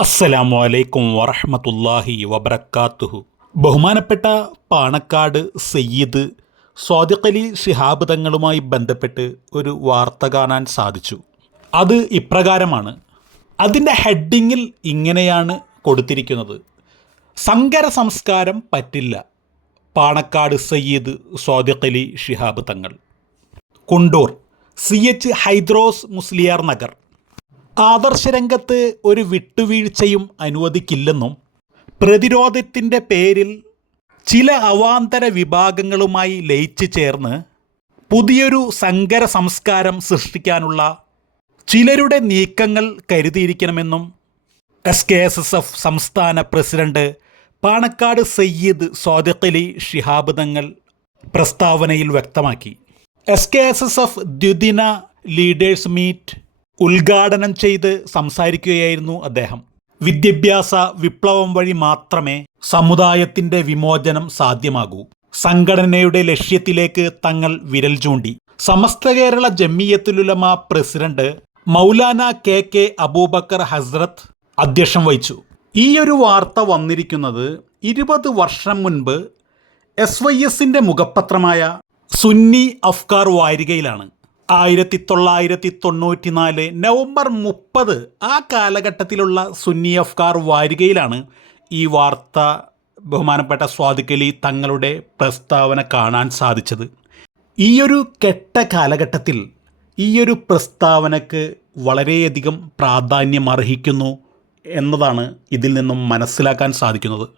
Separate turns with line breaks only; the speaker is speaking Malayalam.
അസ്സലാമു അലൈക്കും വറഹ്മത്തുള്ളാഹി വബർക്കാത്തുഹു ബഹുമാനപ്പെട്ട പാണക്കാട് സയ്യിദ് സ്വാദിഖലി ശിഹാബ് തങ്ങളുമായി ബന്ധപ്പെട്ട് ഒരു വാർത്ത കാണാൻ സാധിച്ചു. അത് ഇപ്രകാരമാണ്. അതിന്റെ ഹെഡിങ്ങിൽ ഇങ്ങനെയാണ് കൊടുത്തിരിക്കുന്നത്. സങ്കര സംസ്കാരം പറ്റില്ല പാണക്കാട് സയ്യിദ് സ്വാദിഖലി ഷിഹാബ് തങ്ങൾ. Kundoor C H Haidros Musliyar Nagar. ആദർശരംഗത്ത് ഒരു വിട്ടുവീഴ്ചയും അനുവദിക്കില്ലെന്നും പ്രതിരോധത്തിന്റെ പേരിൽ ചില അവാന്തര വിഭാഗങ്ങളുമായി ലയിച്ചു ചേർന്ന് പുതിയൊരു സങ്കര സംസ്കാരം സൃഷ്ടിക്കാനുള്ള ചിലരുടെ നീക്കങ്ങൾ കരുതിയിരിക്കണമെന്നും S K S S F സംസ്ഥാന പ്രസിഡന്റ് പാണക്കാട് സയ്യിദ് സ്വാദിഖലി ഷിഹാബ് തങ്ങൾ പ്രസ്താവനയിൽ വ്യക്തമാക്കി. S K S S F ദ്വിദിന ലീഡേഴ്സ് മീറ്റ് ഉദ്ഘാടനം ചെയ്ത് സംസാരിക്കുകയായിരുന്നു അദ്ദേഹം. വിദ്യാഭ്യാസ വിപ്ലവം വഴി മാത്രമേ സമുദായത്തിന്റെ വിമോചനം സാധ്യമാകൂ. സംഘടനയുടെ ലക്ഷ്യത്തിലേക്ക് തങ്ങൾ വിരൽ ചൂണ്ടി. Samastha Kerala Jamiyyathul Ulama president Maulana K K Abubakar Hazrat അധ്യക്ഷം വഹിച്ചു. ഈ ഒരു വാർത്ത വന്നിരിക്കുന്നത് ഇരുപത് വർഷം മുൻപ് എസ് വൈ എസിന്റെ മുഖപത്രമായ സുന്നി അഫ്കാർ വാരികയിലാണ് ആയിരത്തി തൊള്ളായിരത്തി തൊണ്ണൂറ്റി നാല് നവംബർ മുപ്പത് ആ കാലഘട്ടത്തിലുള്ള സുന്നി അഫ്കാർ വാരികയിലാണ് ഈ വാർത്ത ബഹുമാനപ്പെട്ട സ്വാദിഖലി തങ്ങളുടെ പ്രസ്താവന കാണാൻ സാധിച്ചത്. ഈയൊരു കെട്ട കാലഘട്ടത്തിൽ ഈയൊരു പ്രസ്താവനക്ക് വളരെയധികം പ്രാധാന്യം അർഹിക്കുന്നു എന്നതാണ് ഇതിൽ നിന്നും മനസ്സിലാക്കാൻ സാധിക്കുന്നത്.